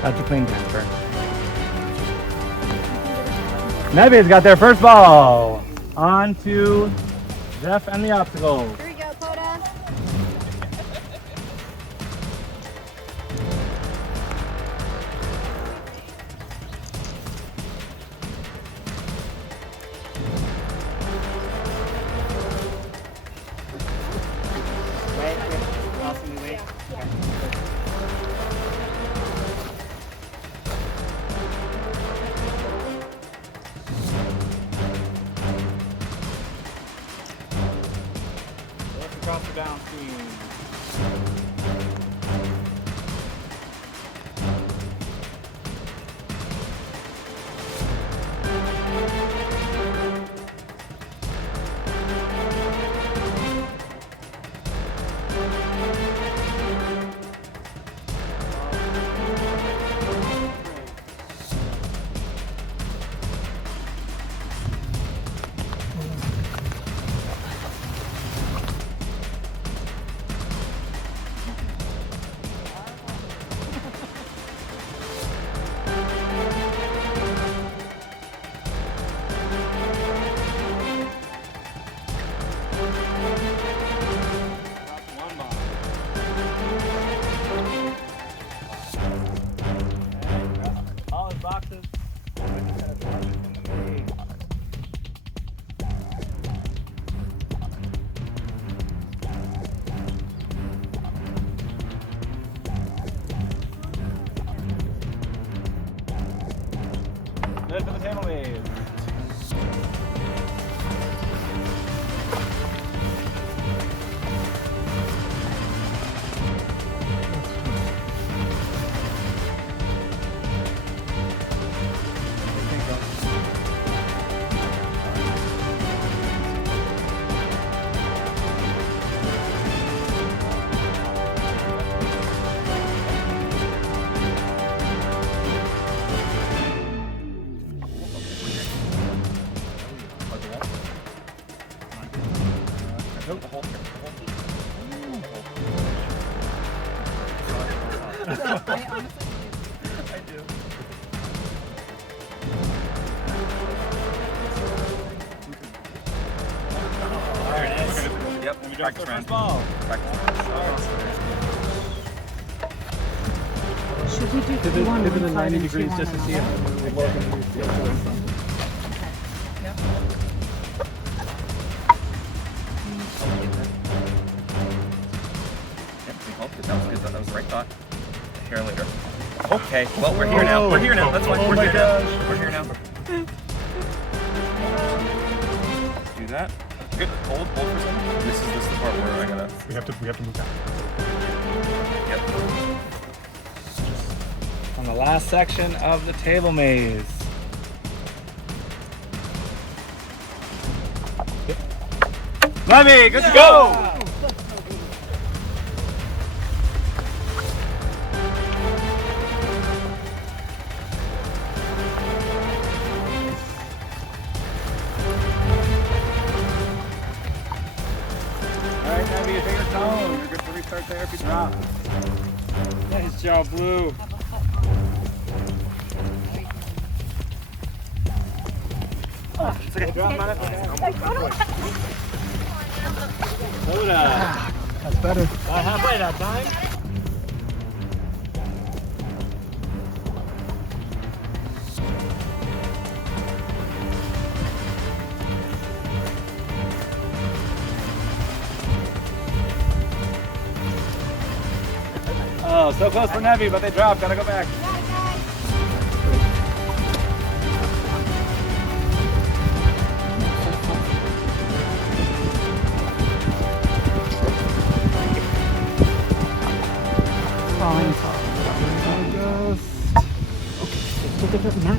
That's a clean transfer. Nevi's got their first ball. On to Jeff and the obstacles. Here we go, Coda. Wait. Awesome, we wait. Across the down screen. Boxes. Good for the table maze. Practice round. Ball. Should we do pivot at 90 degrees just to see if we welcome you to the other one? That was good. That was the right thought. Here later. Okay. Well, we're here now. We're here now. That's fine. We're here now. We're here now. Do that. Good. Hold for a second. This is the part where I gotta. We have to move down. Yep. On the last section of the table maze. Levy, good to go! Alright, Levy, you take your tone. You're good to restart there if you drop. Nice job, Blue. It's okay. Drop on it. Soda. That's better. Halfway that time. go. So close for Nevi, but they dropped. Gotta go back. Falling. Matt.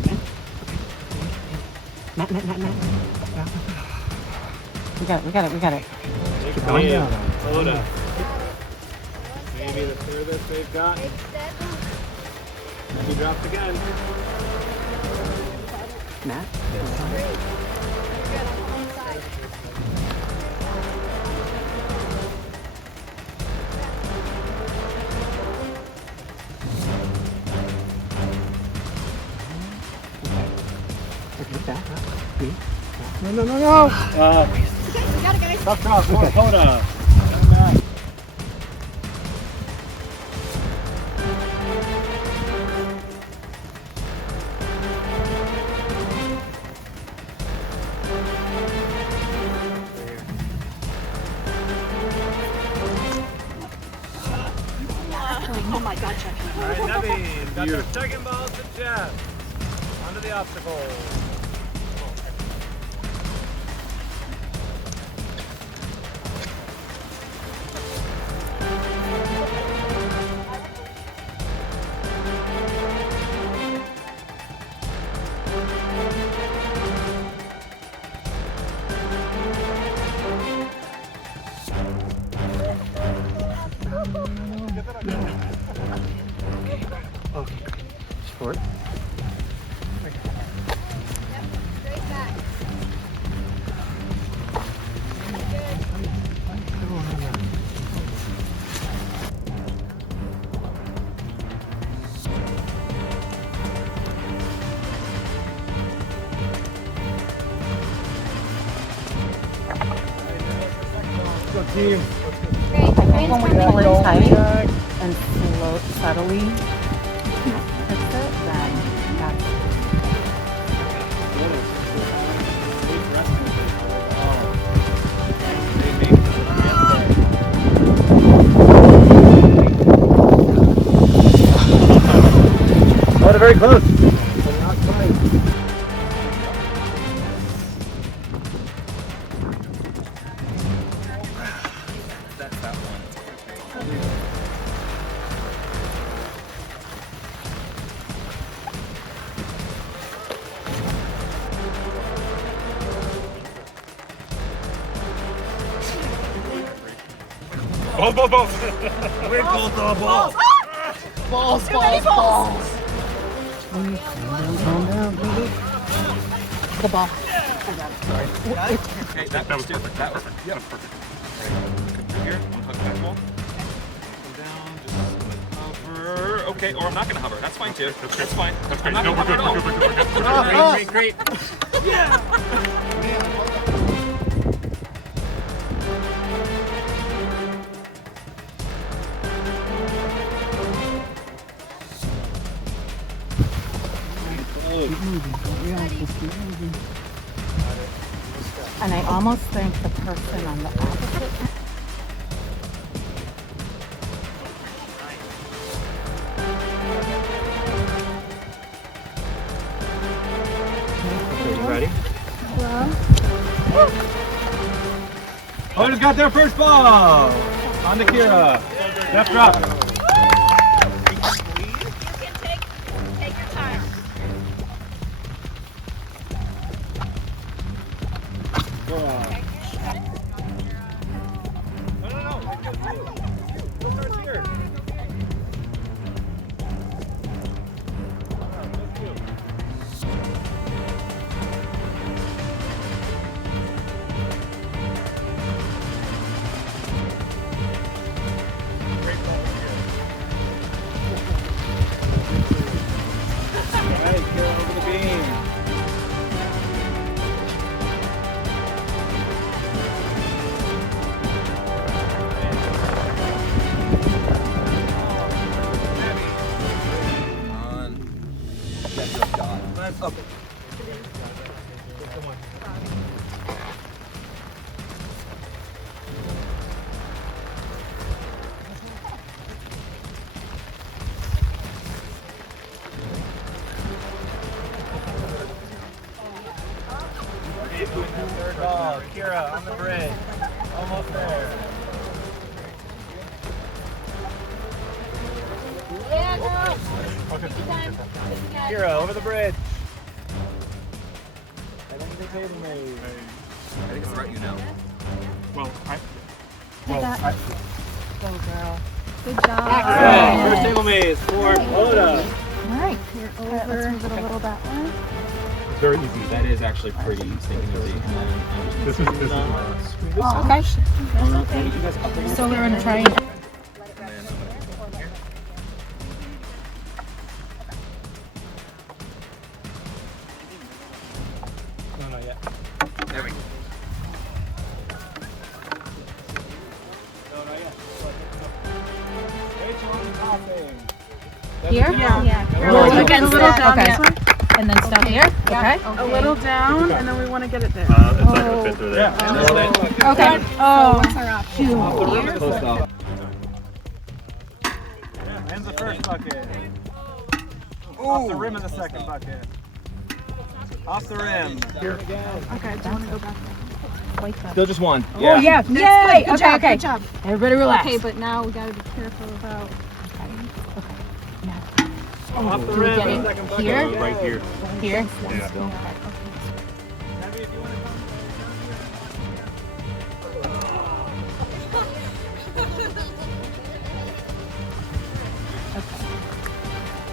We got it. Keep going down. Hold up. Maybe the furthest they've got. He dropped again. Matt? No. Tough drop. Hold up. Oh my God, Chuck. All right, Nevi, got their second ball to Jeff. Onto the obstacle. Okay. Sport. Go team. I think when we pull it tight and slow, subtly, fix it, then that's Oh, they're very close. Balls. Wait, balls. Balls. calm down. The ball. Okay, that was perfect. That was perfect. Come through here. One hook back ball. Come down. Just hover. Okay, or I'm not gonna hover. That's fine too. That's fine. I'm not gonna hover at all. Great. Yeah. And I almost think the person on the opposite. Okay, you ready? Well. Oh, just got their first ball. On to Kira. Left drop. Take your time. On the bridge. Almost there. Hero, over the bridge. I think they table me. I think it's right, you know. Well, Go, girl. Good job. First table maze for Oda. All right, you're over. Let's move it a little that way. It's very easy. That is actually pretty stinking easy. This is Oh, okay. So we're gonna try. No, not yet. There we go. Here? Yeah. Really Again, a little down okay. this way. And then stop here? Okay. A little down, and then we want to get it there. It's not gonna fit through there. Okay. Oh, what's our option? Lands the first bucket. Off the rim of the second bucket. Off the rim. Here again. Okay, do you want to go back there? Still just one. Oh, yeah. That's Yay! good. Good Okay, job, okay. good job. Everybody relax. Okay, but now we got to be careful about. Off the rim of the second bucket. Here? Right here. Here? Yeah.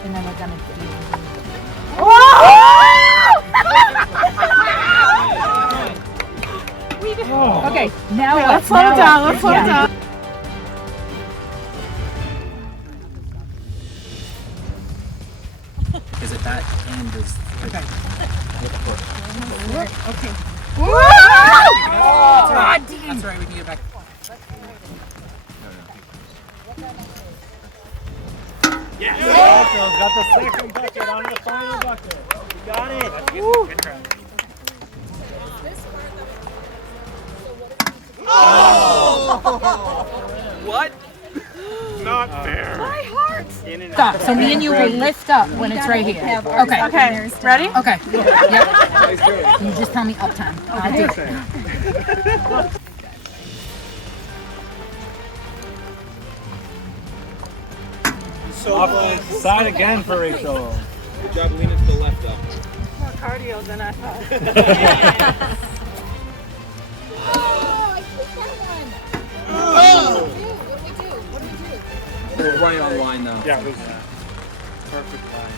And then we're gonna do. Okay, now Let's slow it down. Let's slow it down. Is it that end is Okay. Okay. Woo! That's right. That's right, we can get back. Yes! Got the second bucket on the final bucket. We got it. Good try. Oh! What? Not fair. My heart. Stop. So me and you will lift up when it's right here. Okay. Okay. Ready? Okay. Yep. You just tell me up time. I'll do it. Off the side again for Rachel. Good job leaning to the left though. More cardio than I thought. We're right on line though. Yeah, it was perfect line.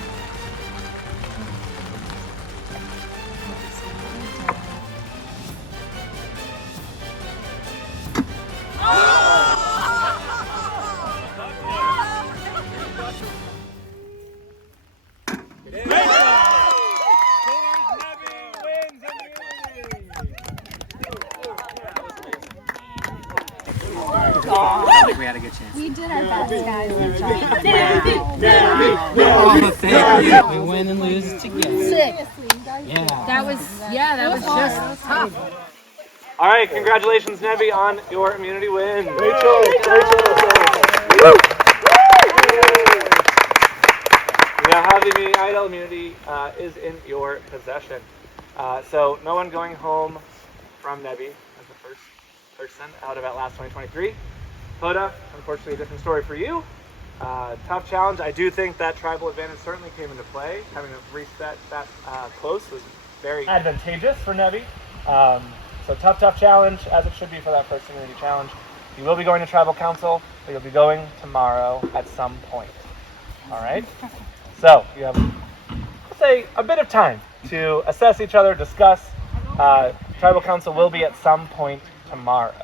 I think we had a good chance. We did our best, guys. Oh, thank you. We win and lose together. Sick. Yeah. That was just tough. All right, congratulations, Nebby, on your immunity win. Rachel. You now have the immunity idol. Immunity is in your possession. So no one going home from Nebby as the first person out of Outlast 2023. Hoda, unfortunately a different story for you. Tough challenge. I do think that tribal advantage certainly came into play. Having a reset that close was very advantageous for Nebby. So tough challenge, as it should be for that first immunity challenge. You will be going to tribal council, but you'll be going tomorrow at some point. All right? So you have, let's say, a bit of time to assess each other, discuss. Tribal council will be at some point tomorrow.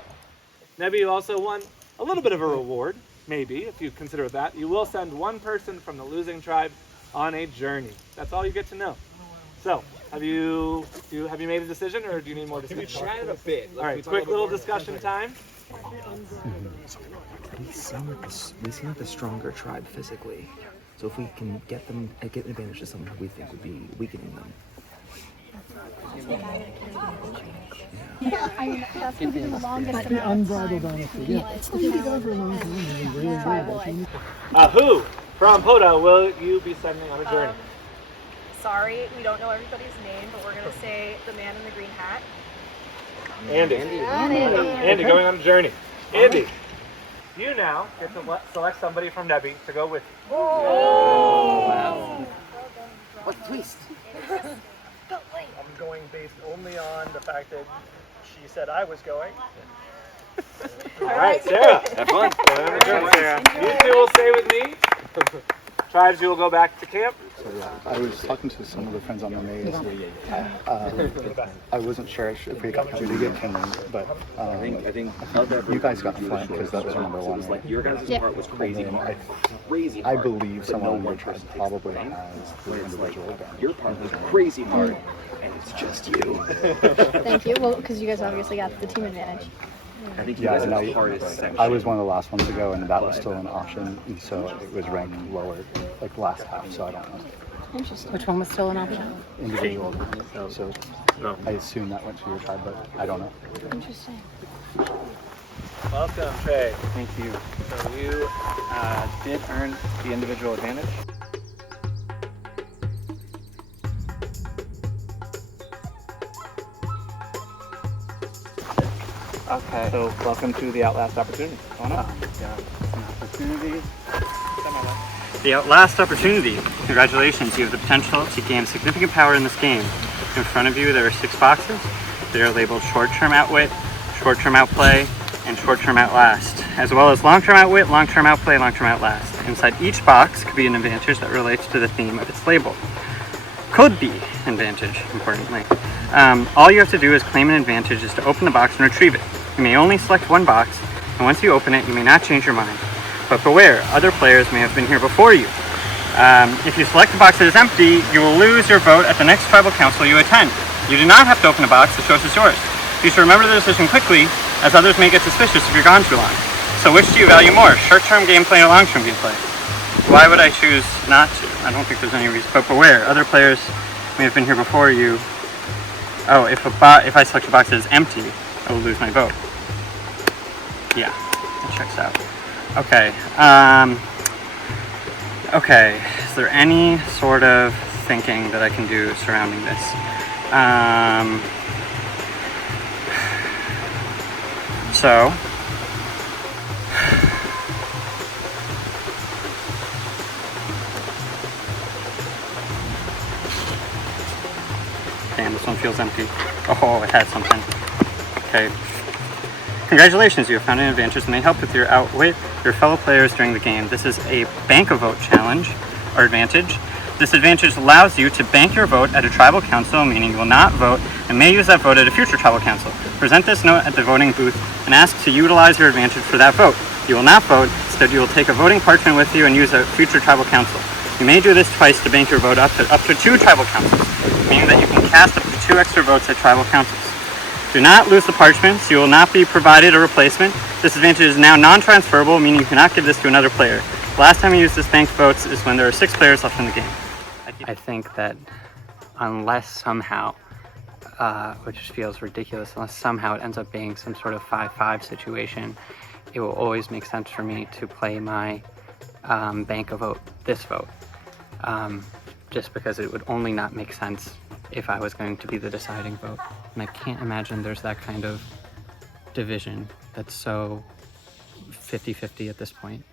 Nebby, you also won a little bit of a reward, maybe, if you consider that. You will send one person from the losing tribe on a journey. That's all you get to know. So, have you made a decision, or do you need more discussion? We chatted a bit. All right, quick little discussion time. We seem like the stronger tribe physically. So if we can get an advantage to someone who we think would be weakening them. Yeah, I mean, that's going to be the longest The unbridled honesty. Yeah, it's going to be over a long time. Who from Poda will you be sending on a journey? Sorry, we don't know everybody's name, but we're going to say the man in the green hat. Andy. Andy going on a journey. Andy, you now get to select somebody from Nebby to go with you. Oh! Wow. What a twist. I'm going based only on the fact that she said I was going. All right, Sarah. Have fun. Sarah. You two will stay with me. Tribes, you will go back to camp. So yeah, I was talking to some of the friends on the maze. I wasn't sure if we got you to get Finland, but I think you guys got Flint because that was number one. Like your guys' part was crazy hard. I believe someone in your tribe probably has the individual advantage. Your part was crazy hard, and it's just you. Thank you. Well, because you guys obviously got the team advantage. I think you guys are the hardest section. I was one of the last ones to go, and that was still an option, and so it was ranked lower, like last half. So I don't know. Interesting. Which one was still an option? Individual. So I assume that went to your tribe, but I don't know. Interesting. Welcome, Trey. Thank you. So you did earn the individual advantage. Okay. So welcome to the Outlast opportunity. Come on up. Opportunity. The Outlast opportunity. Congratulations, you have the potential to gain significant power in this game. In front of you there are 6 boxes. They are labeled short-term outwit, short-term outplay, and short-term outlast, as well as long-term outwit, long-term outplay, long-term outlast. Inside each box could be an advantage that relates to the theme of its label. Could be advantage, importantly. All you have to do is claim an advantage is to open the box and retrieve it. You may only select one box, and once you open it, you may not change your mind. But beware, other players may have been here before you. If you select a box that is empty, you will lose your vote at the next tribal council you attend. You do not have to open a box that shows it's yours. You should remember the decision quickly, as others may get suspicious if you're gone too long. So which do you value more, short-term gameplay or long-term gameplay? Why would I choose not to? I don't think there's any reason, but beware, other players may have been here before you. Oh, if I select a box that is empty, I will lose my vote. Yeah, that checks out. Okay, okay, is there any sort of thinking that I can do surrounding this? Damn, this one feels empty. Oh, it had something. Okay. Congratulations, you have found an advantage that may help with your outwit your fellow players during the game. This is a bank a vote challenge, or advantage. This advantage allows you to bank your vote at a tribal council, meaning you will not vote and may use that vote at a future tribal council. Present this note at the voting booth and ask to utilize your advantage for that vote. You will not vote, instead you will take a voting parchment with you and use a future tribal council. You may do this twice to bank your vote up to 2 tribal councils, meaning that you can cast up to 2 extra votes at tribal councils. Do not lose the parchments. You will not be provided a replacement. This advantage is now non-transferable, meaning you cannot give this to another player. The last time you use this banked votes is when there are 6 players left in the game. I think that unless somehow, which feels ridiculous, unless somehow it ends up being some sort of 5-5 situation, it will always make sense for me to play my bank a vote, this vote. Just because it would only not make sense if I was going to be the deciding vote. And I can't imagine there's that kind of division that's so 50-50 at this point.